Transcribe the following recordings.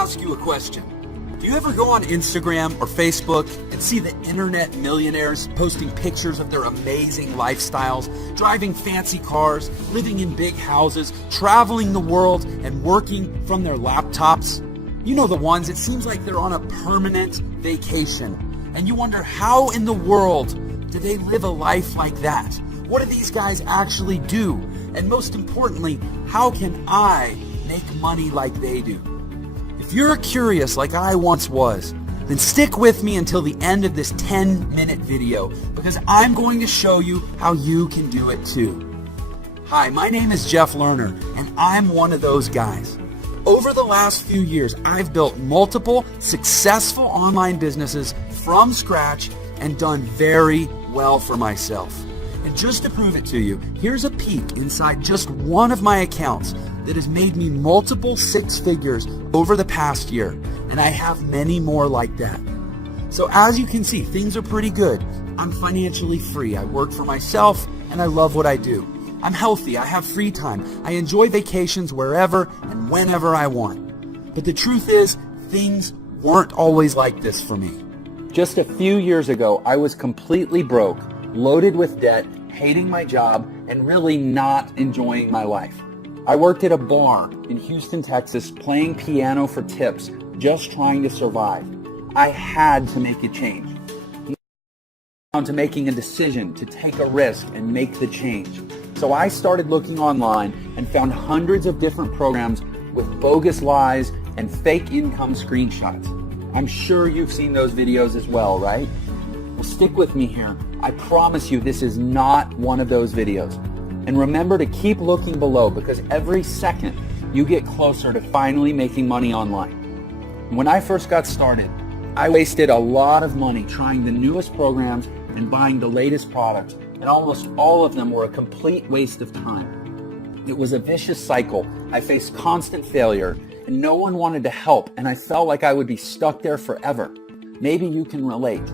ask you a question. Do you ever go on Instagram or Facebook and see the internet millionaires posting pictures of their amazing lifestyles, driving fancy cars, living in big houses, traveling the world, and working from their laptops? You know the ones, it seems like they're on a permanent vacation. And you wonder, how in the world do they live a life like that? What do these guys actually do? And most importantly, how can I make money like they do? If you're curious like I once was, then stick with me until the end of this 10-minute video, because I'm going to show you how you can do it too. Hi, my name is Jeff Lerner, and I'm one of those guys. Over the last few years, I've built multiple successful online businesses from scratch and done very well for myself. And just to prove it to you, here's a peek inside just one of my accounts that has made me multiple six figures over the past year, and I have many more like that. So as you can see, things are pretty good. I'm financially free. I work for myself, and I love what I do. I'm healthy. I have free time. I enjoy vacations wherever and whenever I want. But the truth is, things weren't always like this for me. Just a few years ago, I was completely broke, loaded with debt, hating my job, and really not enjoying my life. I worked at a bar in Houston, Texas, playing piano for tips, just trying to survive. I had to make a change. Down to making a decision to take a risk and make the change. So I started looking online and found hundreds of different programs with bogus lies and fake income screenshots. I'm sure you've seen those videos as well, right? Well, stick with me here. I promise you this is not one of those videos. And remember to keep looking below, because every second you get closer to finally making money online. When I first got started, I wasted a lot of money trying the newest programs and buying the latest products, and almost all of them were a complete waste of time. It was a vicious cycle. I faced constant failure, and no one wanted to help, and I felt like I would be stuck there forever. Maybe you can relate.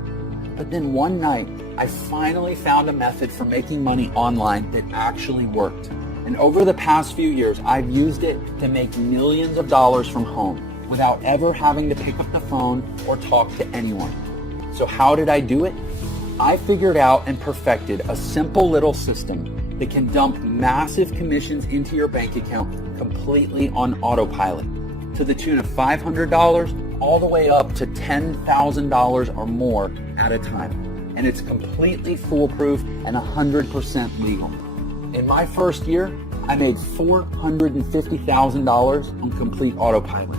But then one night, I finally found a method for making money online that actually worked. And over the past few years, I've used it to make millions of dollars from home without ever having to pick up the phone or talk to anyone. So how did I do it? I figured out and perfected a simple little system that can dump massive commissions into your bank account completely on autopilot, to the tune of $500 all the way up to $10,000 or more at a time. And it's completely foolproof and 100% legal. In my first year, I made $450,000 on complete autopilot.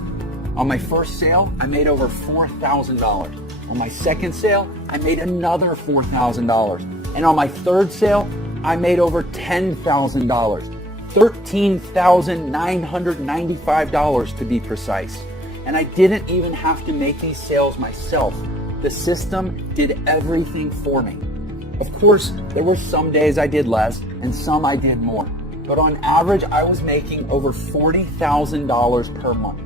On my first sale, I made over $4,000. On my second sale, I made another $4,000. And on my third sale, I made over $10,000. $13,995 to be precise. And I didn't even have to make these sales myself. The system did everything for me. Of course, there were some days I did less and some I did more. But on average, I was making over $40,000 per month.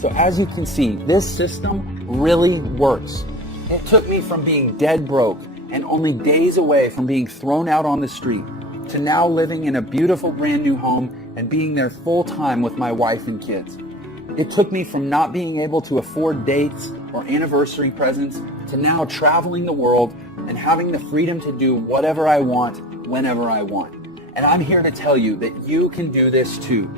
So as you can see, this system really works. It took me from being dead broke and only days away from being thrown out on the street to now living in a beautiful brand new home and being there full time with my wife and kids. It took me from not being able to afford dates or anniversary presents to now traveling the world and having the freedom to do whatever I want, whenever I want. And I'm here to tell you that you can do this too.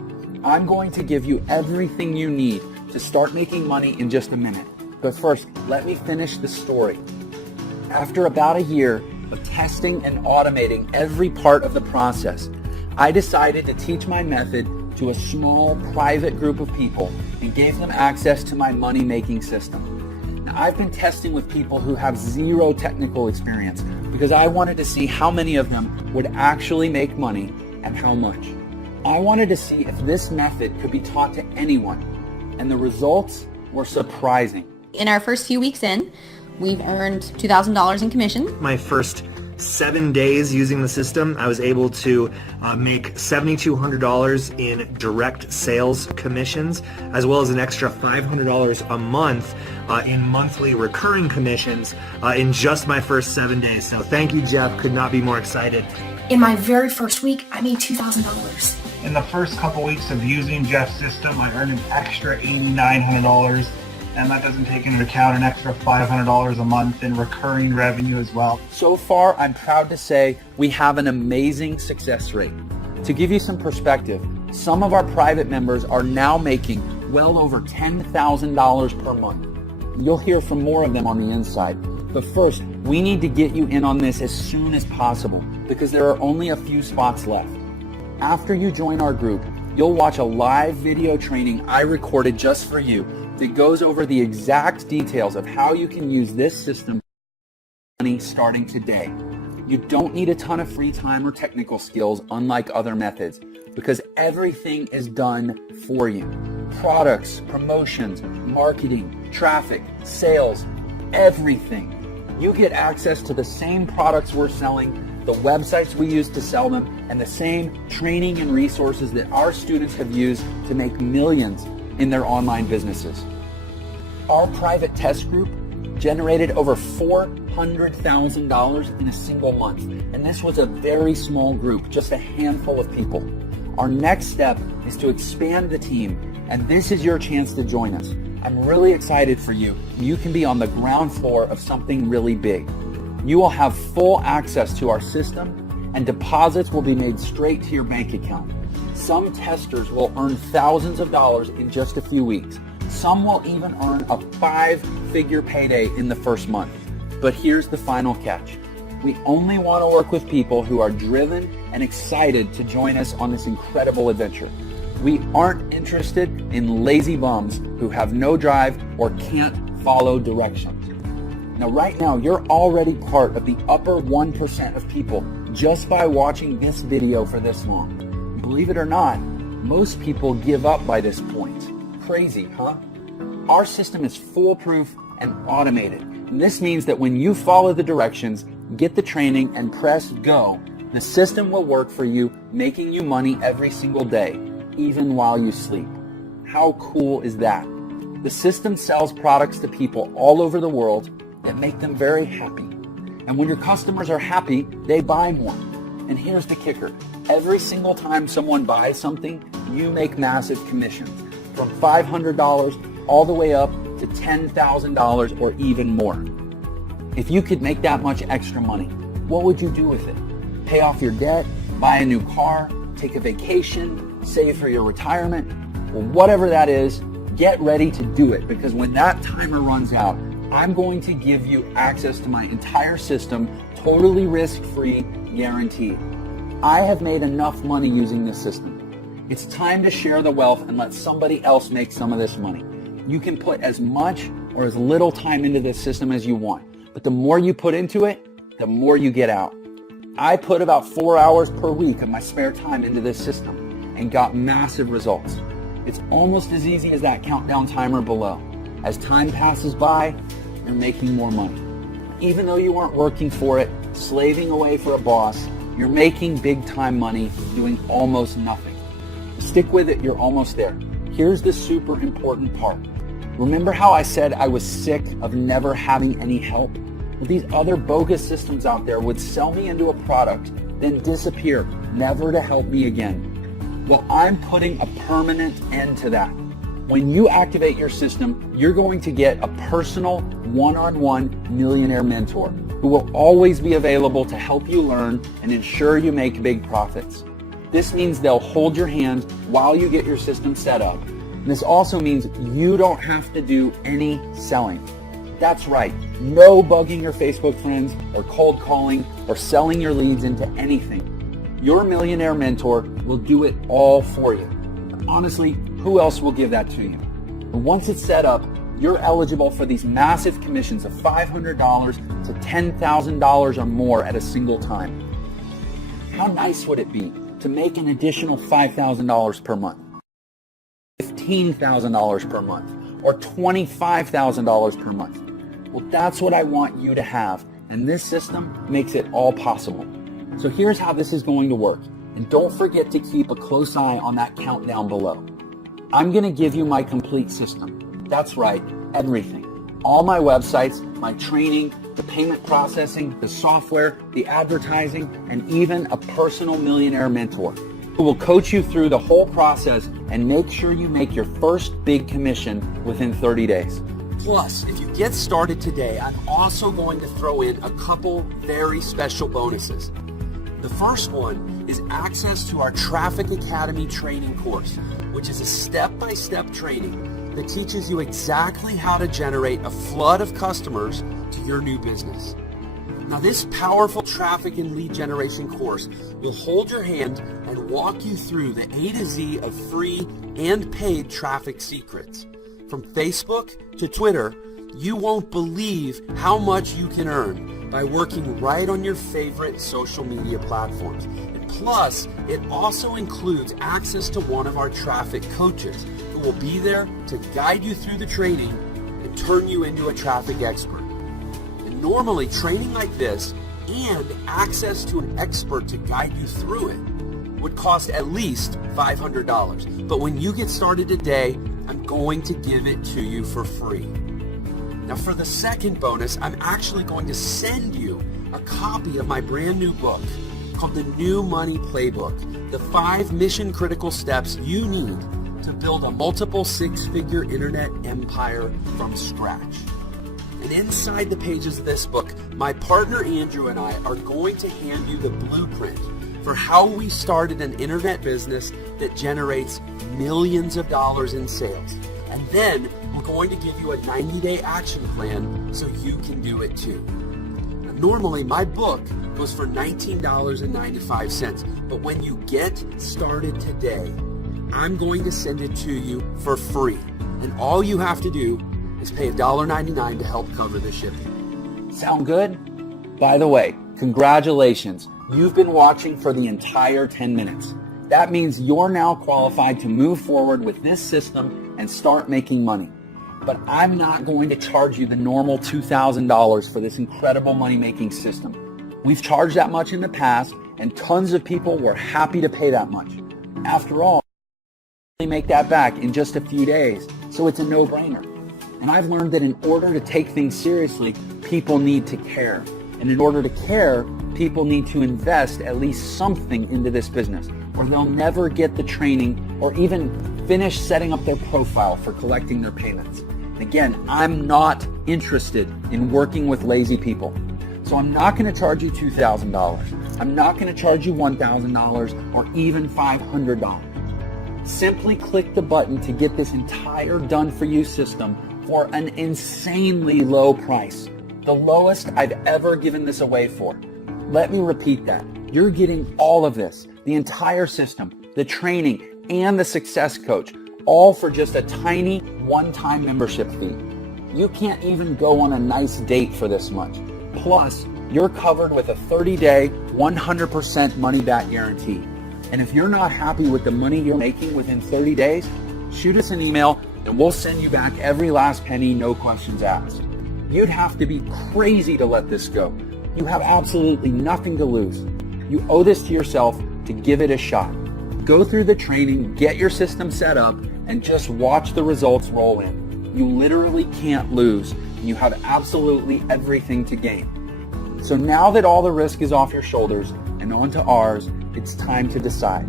I'm going to give you everything you need to start making money in just a minute. But first, let me finish the story. After about a year of testing and automating every part of the process, I decided to teach my method to a small private group of people and gave them access to my money-making system. Now, I've been testing with people who have zero technical experience because I wanted to see how many of them would actually make money and how much. I wanted to see if this method could be taught to anyone, and the results were surprising. In our first few weeks in, we've earned $2,000 in commission. My first 7 days using the system, I was able to make $7,200 in direct sales commissions, as well as an extra $500 a month in monthly recurring commissions in just my first 7 days. So thank you, Jeff. Could not be more excited. In my very first week, I made $2,000. In the first couple weeks of using Jeff's system, I earned an extra $8,900, and that doesn't take into account an extra $500 a month in recurring revenue as well. So far, I'm proud to say we have an amazing success rate. To give you some perspective, some of our private members are now making well over $10,000 per month. You'll hear from more of them on the inside. But first, we need to get you in on this as soon as possible because there are only a few spots left. After you join our group, you'll watch a live video training I recorded just for you that goes over the exact details of how you can use this system starting today. You don't need a ton of free time or technical skills unlike other methods because everything is done for you. Products, promotions, marketing, traffic, sales, everything. You get access to the same products we're selling, the websites we use to sell them, and the same training and resources that our students have used to make millions in their online businesses. Our private test group generated over $400,000 in a single month, and this was a very small group, just a handful of people. Our next step is to expand the team, and this is your chance to join us. I'm really excited for you. You can be on the ground floor of something really big. You will have full access to our system, and deposits will be made straight to your bank account. Some testers will earn thousands of dollars in just a few weeks. Some will even earn a 5-figure payday in the first month. But here's the final catch. We only want to work with people who are driven and excited to join us on this incredible adventure. We aren't interested in lazy bums who have no drive or can't follow directions. Now, right now, you're already part of the upper 1% of people just by watching this video for this long. Believe it or not, most people give up by this point. Crazy, huh? Our system is foolproof and automated. And this means that when you follow the directions, get the training, and press go, the system will work for you, making you money every single day, even while you sleep. How cool is that? The system sells products to people all over the world that make them very happy. And when your customers are happy, they buy more. And here's the kicker. Every single time someone buys something, you make massive commissions, from $500 all the way up to $10,000 or even more. If you could make that much extra money, what would you do with it? Pay off your debt, buy a new car, take a vacation, save for your retirement? Well, whatever that is, get ready to do it, because when that timer runs out, I'm going to give you access to my entire system, totally risk-free, guaranteed. I have made enough money using this system. It's time to share the wealth and let somebody else make some of this money. You can put as much or as little time into this system as you want, but the more you put into it, the more you get out. I put about 4 hours per week of my spare time into this system and got massive results. It's almost as easy as that countdown timer below. As time passes by, you're making more money. Even though you aren't working for it, slaving away for a boss, you're making big time money doing almost nothing. Stick with it, you're almost there. Here's the super important part. Remember how I said I was sick of never having any help? Well, these other bogus systems out there would sell me into a product, then disappear, never to help me again. Well, I'm putting a permanent end to that. When you activate your system, you're going to get a personal one-on-one millionaire mentor who will always be available to help you learn and ensure you make big profits. This means they'll hold your hand while you get your system set up. And this also means you don't have to do any selling. That's right, no bugging your Facebook friends or cold calling or selling your leads into anything. Your millionaire mentor will do it all for you. Honestly, who else will give that to you? And once it's set up, you're eligible for these massive commissions of $500 to $10,000 or more at a single time. How nice would it be to make an additional $5,000 per month, $15,000 per month, or $25,000 per month? Well, that's what I want you to have, and this system makes it all possible. So here's how this is going to work. And don't forget to keep a close eye on that countdown below. I'm going to give you my complete system. That's right, everything. All my websites, my training, the payment processing, the software, the advertising, and even a personal millionaire mentor. who will coach you through the whole process and make sure you make your first big commission within 30 days. Plus, if you get started today, I'm also going to throw in a couple very special bonuses. The first one is access to our Traffic Academy training course, which is a step-by-step training that teaches you exactly how to generate a flood of customers to your new business. Now, this powerful traffic and lead generation course will hold your hand and walk you through the A to Z of free and paid traffic secrets. From Facebook to Twitter, you won't believe how much you can earn by working right on your favorite social media platforms. And plus, it also includes access to one of our traffic coaches who will be there to guide you through the training and turn you into a traffic expert. And normally, training like this and access to an expert to guide you through it would cost at least $500. But when you get started today, I'm going to give it to you for free. Now, for the second bonus, I'm actually going to send you a copy of my brand new book called The New Money Playbook, the 5 mission-critical steps you need to build a multiple six-figure internet empire from scratch. And inside the pages of this book, my partner Andrew and I are going to hand you the blueprint for how we started an internet business that generates millions of dollars in sales. And then we're going to give you a 90-day action plan so you can do it too. Now, normally, my book goes for $19.95, but when you get started today, I'm going to send it to you for free. And all you have to do is pay $1.99 to help cover the shipping. Sound good? By the way, congratulations. You've been watching for the entire 10 minutes. That means you're now qualified to move forward with this system and start making money. But I'm not going to charge you the normal $2,000 for this incredible money-making system. We've charged that much in the past, and tons of people were happy to pay that much. After all, we make that back in just a few days, so it's a no-brainer. And I've learned that in order to take things seriously, people need to care. And in order to care, people need to invest at least something into this business, or they'll never get the training or even finish setting up their profile for collecting their payments. And again, I'm not interested in working with lazy people. So I'm not going to charge you $2,000. I'm not going to charge you $1,000 or even $500. Simply click the button to get this entire done-for-you system for an insanely low price. The lowest I've ever given this away for. Let me repeat that. You're getting all of this, the entire system, the training, and the success coach, all for just a tiny one-time membership fee. You can't even go on a nice date for this much. Plus, you're covered with a 30-day, 100% money-back guarantee. And if you're not happy with the money you're making within 30 days, shoot us an email and we'll send you back every last penny, no questions asked. You'd have to be crazy to let this go. You have absolutely nothing to lose. You owe this to yourself to give it a shot. Go through the training, get your system set up, and just watch the results roll in. You literally can't lose. You have absolutely everything to gain. So now that all the risk is off your shoulders and onto ours, it's time to decide.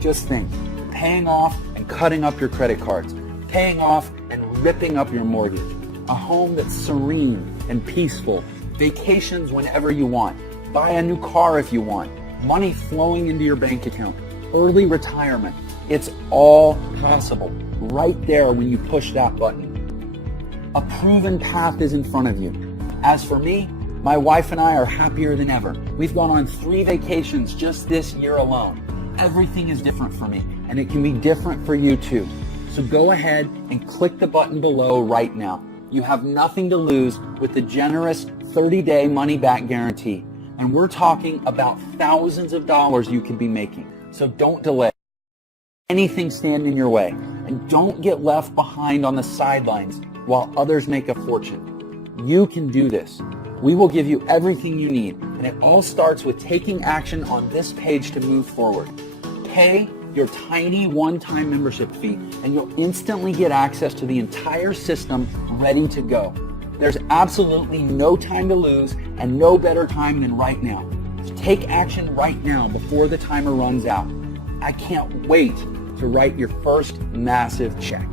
Just think, paying off and cutting up your credit cards, paying off and ripping up your mortgage, a home that's serene and peaceful, vacations whenever you want, buy a new car if you want, money flowing into your bank account, early retirement. It's all possible right there when you push that button. A proven path is in front of you. As for me, my wife and I are happier than ever. We've gone on 3 vacations just this year alone. Everything is different for me, and it can be different for you too. So go ahead and click the button below right now. You have nothing to lose with the generous 30-day money-back guarantee. And we're talking about thousands of dollars you could be making. So don't delay. Anything stand in your way. And don't get left behind on the sidelines while others make a fortune. You can do this. We will give you everything you need. And it all starts with taking action on this page to move forward. Pay your tiny one-time membership fee, and you'll instantly get access to the entire system ready to go. There's absolutely no time to lose and no better time than right now. So take action right now before the timer runs out. I can't wait to write your first massive check.